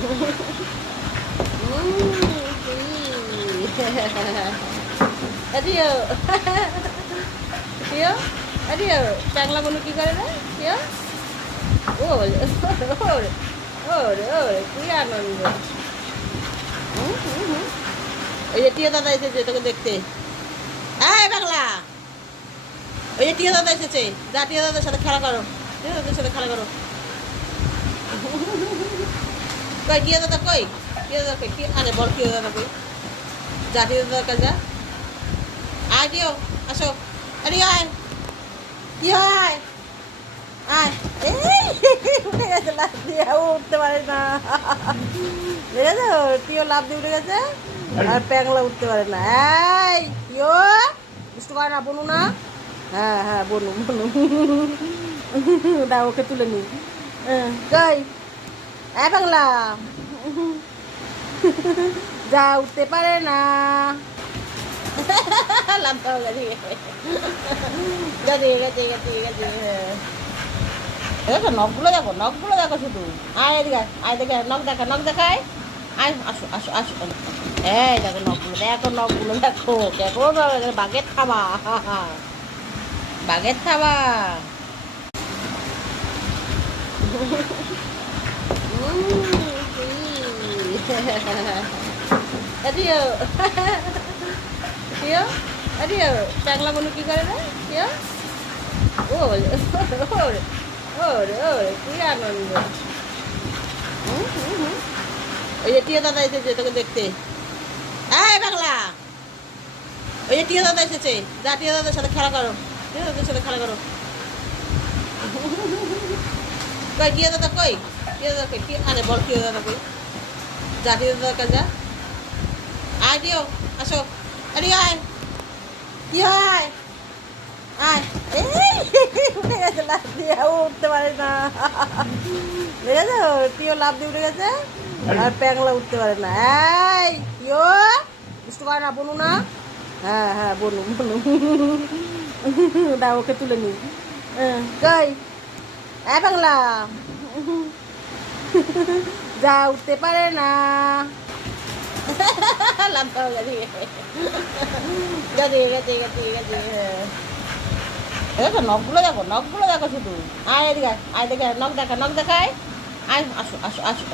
Adio. Tio, adio. Pangla bonu কি করে রে? Tio? ওরে ওরে ওরে ওরে কি আনন্দ। ওই যে টিয়া দাদা এসেছে তোকে দেখতে। এই বাংলা, ওই যে টিয়া দাদা এসেছে, যা টিয়া দাদার সাথে খেলা করো, টিয়া দাদার সাথে খেলা করো। কই টিয়া দাদা কই? টিয়া দাদা কই? আরে বল টিয়া দাদা কই? যা টিয়া দাদার কাছে যা। আয় টিও, আসো। আরে আয়, কি হয়? আয়। উঠে গেছে লাফ দিয়ে, ও উঠতে পারে না। দেখেছো টিও লাফ দিয়ে উঠে গেছে, আর প্যাংলা উঠতে পারে না। এই টিও দুষ্টু করে না, বনু না। হ্যাঁ হ্যাঁ বনু বনু। দা ওকে তুলে নি। কই এ বাংলা, যা উঠতে পারে না। লাফাও গেছে গেছে গেছে গেছে গেছে। দেখো নখগুলো দেখো, নখগুলো দেখো শুধু। আয় এদিকে আয়, দেখে নখ দেখা, নখ দেখায়। আয় আসো আসো আসো। এই দেখো নখগুলো দেখো, নখগুলো দেখো। দেখো বাগের খাবা, বাগের খাবা। Adio. Tio, adio. Pangla bonu কি করে রে? Tio? ওরে ওরে ওরে ওরে কি আনন্দ। ওই যে টিয়া দাদা এসেছে তোকে দেখতে। এই বাংলা, ওই যে টিয়া দাদা এসেছে, যা টিয়া দাদার সাথে খেলা করো, টিয়া দাদার সাথে খেলা করো। কই টিয়া দাদা কই? টিয়া দাদা কই? আরে বল টিয়া দাদা কই? যা টিয়া দাদার কাছে যা। আয় টিও, আসো। আরে আয়, কি হয়? আয়। উঠে গেছে লাফ দিয়ে, ও উঠতে পারে না। দেখেছো টিও লাফ দিয়ে উঠে গেছে, আর প্যাংলা উঠতে পারে না। এই টিও দুষ্টু করে না, বনু না। হ্যাঁ হ্যাঁ বনু বনু। দা ওকে তুলে নি। কই এ বাংলা, যা উঠতে পারে না। লাফাও গেছে গেছে গেছে গেছে গেছে। দেখো নখগুলো দেখো, নখগুলো দেখো শুধু। আয় এদিকে আয়, দেখে নখ দেখা, নখ দেখায়। আয় আসো আসো আসো।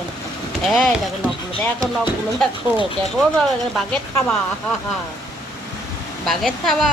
এই দেখো নখগুলো দেখো, নখগুলো দেখো। দেখো বাগের খাবা, বাগের খাবা।